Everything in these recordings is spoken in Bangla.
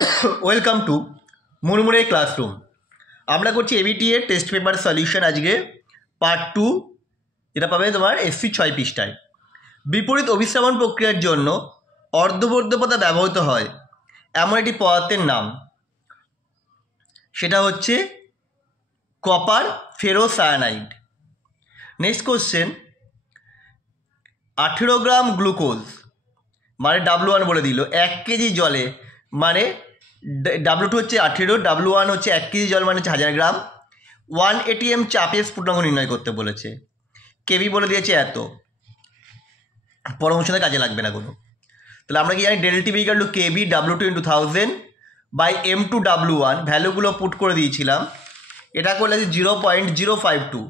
Welcome to মুড়মুড়ে classroom. আমরা করছি এবিটি এর টেস্ট পেপার সলিউশন। আজকে পার্ট 2, যেটা পাবে তোমার এসসি 6 পৃষ্ঠায়। বিপরীত অভিশ্রবণ প্রক্রিয়ার জন্য অর্ধবর্ধ পদা ব্যবহৃত হয় এমন একটি পদার্থের নাম, সেটা হচ্ছে কপার ফেরোসায়ানাইড। নেক্সট কোশ্চেন, 18 গ্রাম গ্লুকোজ মানে W1 বলে দিল 1 কেজি জলে, মানে W2 হচ্ছে 18, W1 হচ্ছে 1 কেজি জল মানে হচ্ছে 1000 গ্রাম। 1 ATM চাপে স্ফুটনাঙ্ক নির্ণয় করতে বলেছে, কেবি বলে দিয়েছে এত, পরমর্শনে কাজে লাগবে না কোনো। তাহলে আমরা কি জানি, del T equal to KB W2 × 1000 by M2 W1, ভ্যালুগুলো পুট করে দিয়েছিলাম। এটা করলে আছে 0.052।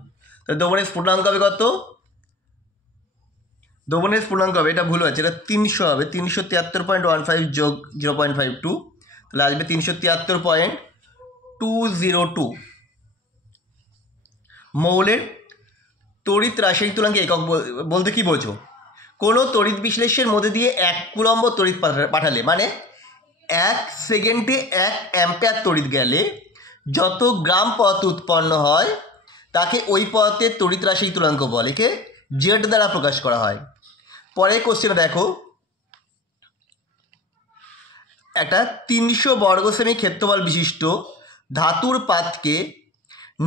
তাহলে দোবনের স্ফুটনাঙ্ক হবে কত? দোবনের স্ফুটনাঙ্ক হবে, এটা ভুল হয়েছে, এটা 300 হবে। 373.15 যোগ 0.52, তাহলে আসবে 373.202। মৌলের তড়িৎ রাসায়নিক তুলনাকে একক বলতে কি বোঝো? কোনো তড়িৎ বিশ্লেষণের মধ্যে দিয়ে 1 কুলম্ব তড়িৎ পাঠালে, মানে 1 সেকেন্ডে 1 অ্যাম্পিয়ার তড়িৎ গেলে যত গ্রাম পদার্থ উৎপন্ন হয় তাকে ওই পদার্থের তড়িৎ রাসায়নিক তুলনাঙ্ক বলে, কে জেড দ্বারা প্রকাশ করা হয়। পরের কোশ্চেনে দেখো, একটা 300 বর্গ সেমি ক্ষেত্রফল বিশিষ্ট ধাতুর পাতকে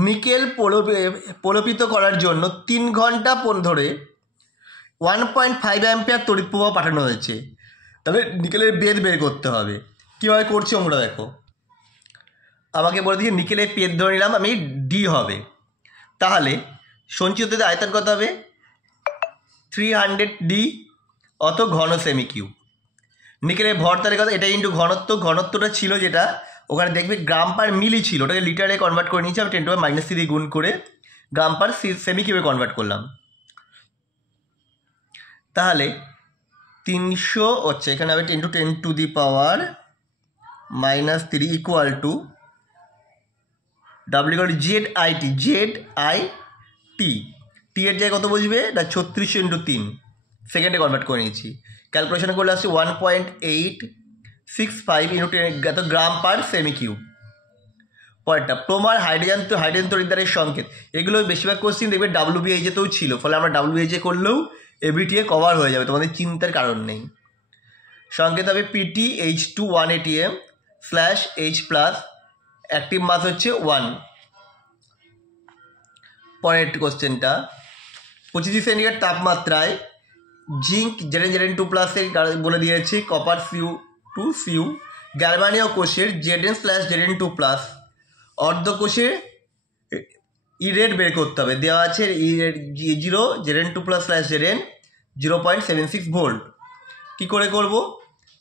নিকেল প্রলোপিত করার জন্য 3 ঘন্টা ধরে 1.5 অ্যাম্পিয়ার তড়িৎ প্রবাহ পাঠানো হয়েছে। তবে নিকেলের বেদ বের করতে হবে। কীভাবে করছি আমরা দেখো, আমাকে বলে দিয়ে নিকেলের পেদ ধরে নিলাম আমি ডি হবে। তাহলে সঞ্চিত আয়তন কত হবে? 300D অত ঘন সেমি কিউব। নিকেলের ভর তাহলে কত? এটা ইন্টু ঘনত্ব, ঘনত্বটা ছিল যেটা ওখানে দেখবে গ্রাম পার মিলি ছিল, ওটাকে লিটারে কনভার্ট করে নিয়েছি আমি 10⁻³ গুণ করে গ্রাম পার সেমি কিউবে কনভার্ট করলাম। তাহলে 300 হচ্ছে, এখানে হবে 10⁻³ equal to W equal to ZIT, টি এর জায়গায় কত বুঝবে না? 3600 × 3 সেকেন্ডে কনভার্ট করে নিয়েছি। ক্যালকুলেশন করলে আসছে 1.865 × 10 গ্রাম পার সেমি কিউব। পরেরটা, প্রমার হাইড্রোজেন তড়িৎদ্বারের সংকেত। এগুলো বেশিরভাগ কোশ্চিন দেখবে WBH-তেও ছিল, ফলে আমরা WBH করলেও এবিটিএ কভার হয়ে যাবে, তোমাদের চিন্তার কারণ নেই। সংকেত হবে PtH2 1 ATM /H+, active mass হচ্ছে 1। পরের কোশ্চেনটা, 25 সেন্টিগ্রেড তাপমাত্রায় জিঙ্ক Zn2+ বলে দিয়েছে, কপার Cu2Cu, জার্মানীয় কোষের Zn/Zn2+, অর্ধকোষের ই রেট বের করতে হবে, দেওয়া আছে E0 Zn2+/Zn 0.76 ভোল্ট। কী করে করব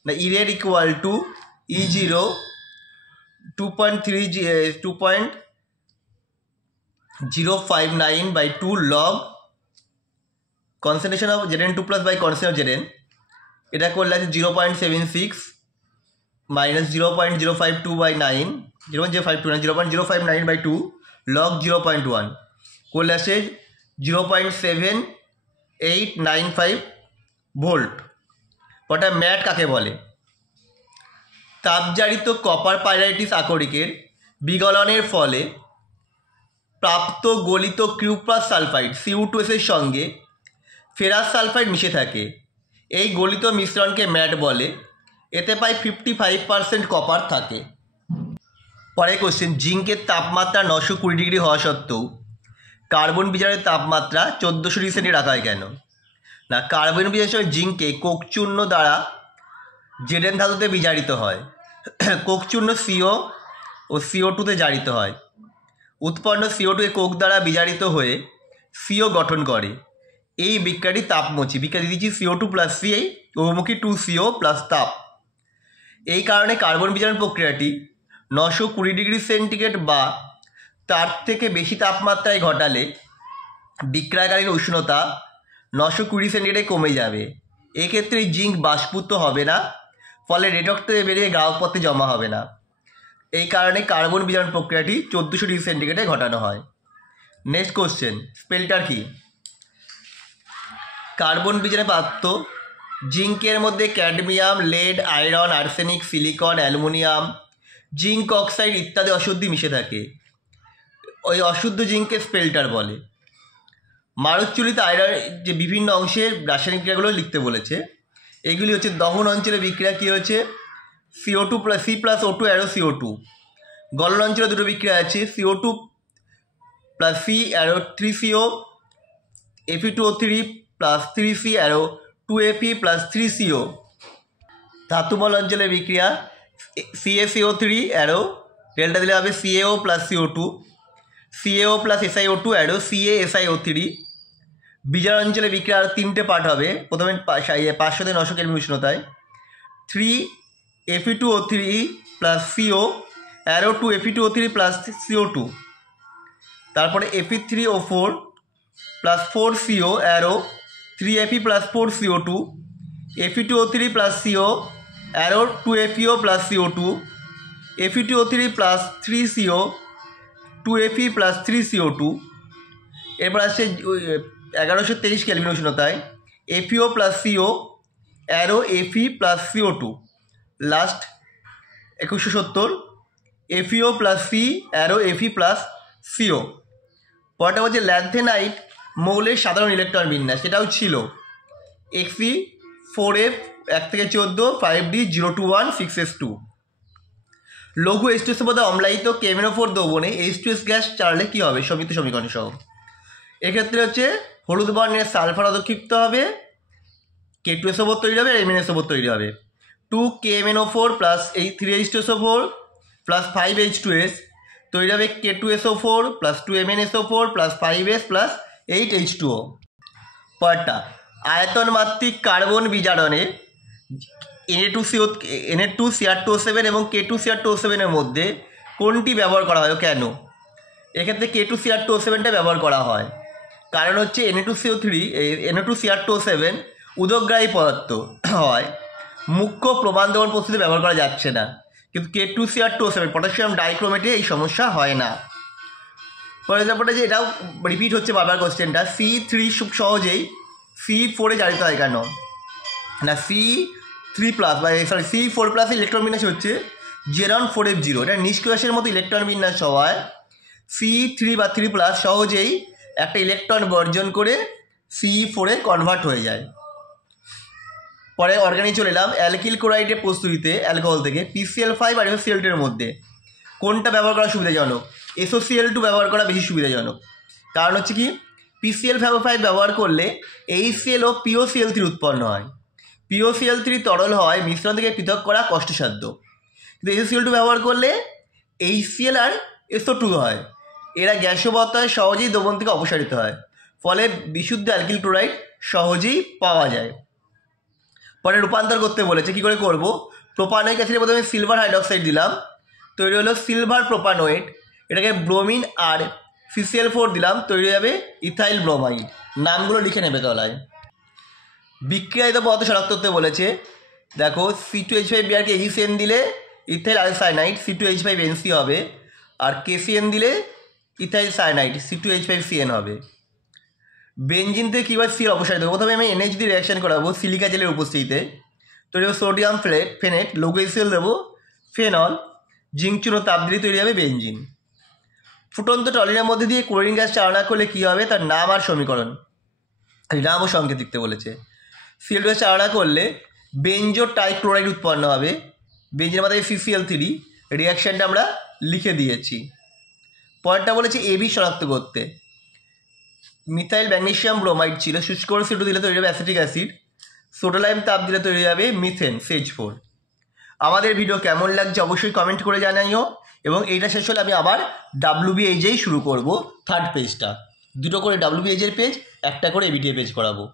না, E rate equal to E0 2.059/2 log concentration of Zn2+ by concentration of Zn। এটা করলে আছে 0.76 মাইনাস 0.052/9, 0.059/2 log 0.1 করলে আসে 0.7895 ভোল্ট। ওটা ম্যাট কাকে বলে? তাপজারিত কপার পাইরাইটিস আকরিকের বিগলনের ফলে প্রাপ্ত গলিত কিউপ্রাস সালফাইড Cu2S এর সঙ্গে ফেরাস সালফাইড মিশে থাকে। এই গলিত মিশ্রণকে ম্যাট বলে। এতে প্রায় 55% কপার থাকে। পরে কোশ্চেন, জিঙ্কের তাপমাত্রা 920 ডিগ্রি হওয়া সত্ত্বেও কার্বন বিজারের তাপমাত্রা 1400 ডিগ্রি সেন্টিগ্রেড রাখা হয় কেন? না, কার্বন বিজারের সময় জিঙ্কে কোকচূর্ণ দ্বারা Zn ধাতুতে বিজারিত হয়। কোকচূর্ণ CO ও CO2-তে জারিত হয়। উৎপন্ন CO2 কোক দ্বারা বিজারিত হয়ে CO গঠন করে। এই বিক্রিয়াটি তাপমোচী। বিক্রিয়া দিচ্ছি CO2 + CH অভিমুখী 2CO + তাপ। এই কারণে কার্বন বিজারণ প্রক্রিয়াটি 920 ডিগ্রি সেন্টিগ্রেড বা তার থেকে বেশি তাপমাত্রায় ঘটালে বিক্রিয়াকালীন উষ্ণতা 920 সেন্টিগ্রেডে কমে যাবে। এক্ষেত্রে জিঙ্ক বাষ্পীভূত হবে না, ফলে রেডক্ট থেকে বেরিয়ে গ্রাহক পথে জমা হবে না। এই কারণে কার্বন বিজারণ প্রক্রিয়াটি 1400 ডিগ্রি সেন্টিগ্রেডে ঘটানো হয়। নেক্সট কোশ্চেন, স্পেলটার কি? কার্বন বিজারণে প্রাপ্ত জিঙ্কের মধ্যে cadmium, lead, iron, arsenic, silicon, aluminium, zinc oxide ইত্যাদি অশুদ্ধি মিশে থাকে। ওই অশুদ্ধ জিঙ্ককে স্পেল্টার বলে। মারুচ্চুরিত আয়রন যে বিভিন্ন অংশের রাসায়নিক ক্রিয়াগুলো লিখতে বলেছে, এগুলি হচ্ছে দহন অঞ্চলে বিক্রিয়া কী হচ্ছে CO2 + C+O2 অ্যারো CO2। গলন অঞ্চলে দুটো বিক্রিয়া আছে CO2 + C arrow 3CO, Fe2O3 + 3C arrow 2Fe + 3CO। ধাতুমল অঞ্চলে বিক্রিয়া CaCO3 অ্যারো ডেল্টা দিলে হবে CaO + CO2, CaO + SiO2 arrow CaSiO3। Bizarre অঞ্চলে বিক্রিয়া আরও তিনটে পার্ট হবে। প্রথমে 500 থেকে 900 kelvin উষ্ণতায় 3Fe2O3 + CO arrow 2Fe2O3 + CO2। তারপরে Fe3O4 + 4CO arrow 3Fe + 4CO2, Fe2O3 + CO arrow 2FeO + CO2, Fe2O3 + 3CO 2Fe + 3CO2। এরপর আসছে 1123 কেলভিন উষ্ণতায় FeO + CO arrow Fe + CO2। Last 2170 FeO + C arrow Fe + CO। পরেরটা হচ্ছে ল্যান্থেনাইট মৌলের সাধারণ ইলেকট্রন বিন্যাস, সেটাও ছিল Xe4F 1 থেকে 14 5D 021 6S2। লঘু H2SO বোধ অম্লায়িত KMnO4 দ্রবণে H2S গ্যাস চালালে কী হবে সমৃদ্ধ সমীকরণ সহ। এক্ষেত্রে হচ্ছে হলুদ বর্ণের সালফার অধক্ষিপ্ত হবে, K2SO4 তৈরি হবে, আর MnSO4 তৈরি হবে। 2KMnO4 + 3H2SO4 + 5H2S তৈরি হবে K2SO4 + 2MnSO4 + 5S + 8H2O। পরটা আয়তন মাত্রিক কার্বন বিজারণে Na2Cr2O7 এবং K2Cr2O7 এর মধ্যে কোনটি ব্যবহার করা হয় কেন? এক্ষেত্রে K2Cr2O7টা ব্যবহার করা হয়, কারণ হচ্ছে Na2Cr2O7 উদগ্রাহী পদার্থ হয়, মুখ্য প্রমাণ দমন পদ্ধতিতে ব্যবহার করা যাচ্ছে না। কিন্তু K2Cr2O7 পটাশিয়াম ডাইক্রোমেটে এই সমস্যা হয় না। ফলে তারপরে যে এটাও রিপিট হচ্ছে বারবার কোশ্চেনটা, C3 খুব সহজেই C4-এ জারিত হয় কেন না, C4+ ইলেকট্রন বিন্যাস হচ্ছে Xenon 4F0। এটা নিষ্ক্রিয়সের মতো ইলেকট্রন বিন্যাস হওয়ায় C3 বা 3+ সহজেই একটা ইলেকট্রন বর্জন করে C4-এ কনভার্ট হয়ে যায়। পরে অর্গানিক চলে এলাম অ্যালকিল ক্লোরাইডের প্রস্তুতিতে অ্যালকোহল থেকে PCl5 আর SOCl2 এর মধ্যে কোনটা ব্যবহার করা সুবিধাজনক? SOCl2 ব্যবহার করা বেশি সুবিধাজনক। কারণ হচ্ছে কি, PCl5 ব্যবহার করলে HCl ও POCl3 উৎপন্ন হয়। POCl3 তরল হয়, মিশ্রণ থেকে পৃথক করা কষ্টসাধ্য। কিন্তু SOCl2 ব্যবহার করলে HCl আর SO2 হয়, এরা গ্যাসীয় পদার্থ হয়, সহজেই দ্রবণ থেকে অপসারিত হয়, ফলে বিশুদ্ধ অ্যালকিল ক্লোরাইড সহজেই পাওয়া যায়। পরে রূপান্তর করতে বলেছে, কী করে করব? প্রোপানোয়িক অ্যাসিডে প্রথমে সিলভার হাইড্রক্সাইড দিলাম, তৈরি হলো সিলভার প্রোপানোয়েট। এটাকে ব্রোমিন আর CCl4 দিলাম, তৈরি হবে ইথাইল ব্রোমাইড। নামগুলো লিখে নেবে তলায়। বিক্রিয়ায়িত পদার্থ শনাক্ত করতে বলেছে, দেখো C2H5Br-কে AgCN দিলে ইথাইল আইসায়ানাইড C2H5NC হবে, আর KCN দিলে ইথাইল সায়ানাইড C2H5CN হবে। বেঞ্জিন থেকে কীভাবে সিএল অপসারিত হবে? প্রথমে আমি NH দিয়ে রিয়াকশান করাবো সিলিকা জেলের উপস্থিতিতে, তৈরি হবে সোডিয়াম ফেনেট, লঘু HCl দেবো, ফেনল, জিঙ্ক চূর্ণ তাপ দিলে তৈরি হবে বেঞ্জিন। ফুটন্ত টলিনের মধ্যে দিয়ে ক্লোরিন গ্যাস চালনা করলে কী হবে? তার নাম আর সমীকরণ, নাম ও সংকেত লিখতে বলেছে। CL2 চালনা করলে বেঞ্জো টাইক্লোরাইড উৎপন্ন হবে, বেঞ্জিনের মাথায় CCl3, রিয়াকশানটা আমরা লিখে দিয়েছি। পরেরটা বলেছে AB শনাক্ত করতে, মিথাইল ম্যাগনেসিয়াম ব্রোমাইড ছিল, শুষ্ক করে CO2 দিলে তৈরি হবে অ্যাসিটিক অ্যাসিড, সোডালাইম তাপ দিলে তৈরি হবে মিথেন CH4। আমাদের ভিডিও কেমন লাগছে অবশ্যই কমেন্ট করে জানাইও, এবং এইটা শেষ হলে আমি আবার WBHই শুরু করব 3rd পেজটা। দুটো করে WBH এর পেজ, একটা করে ABTA পেজ করাবো।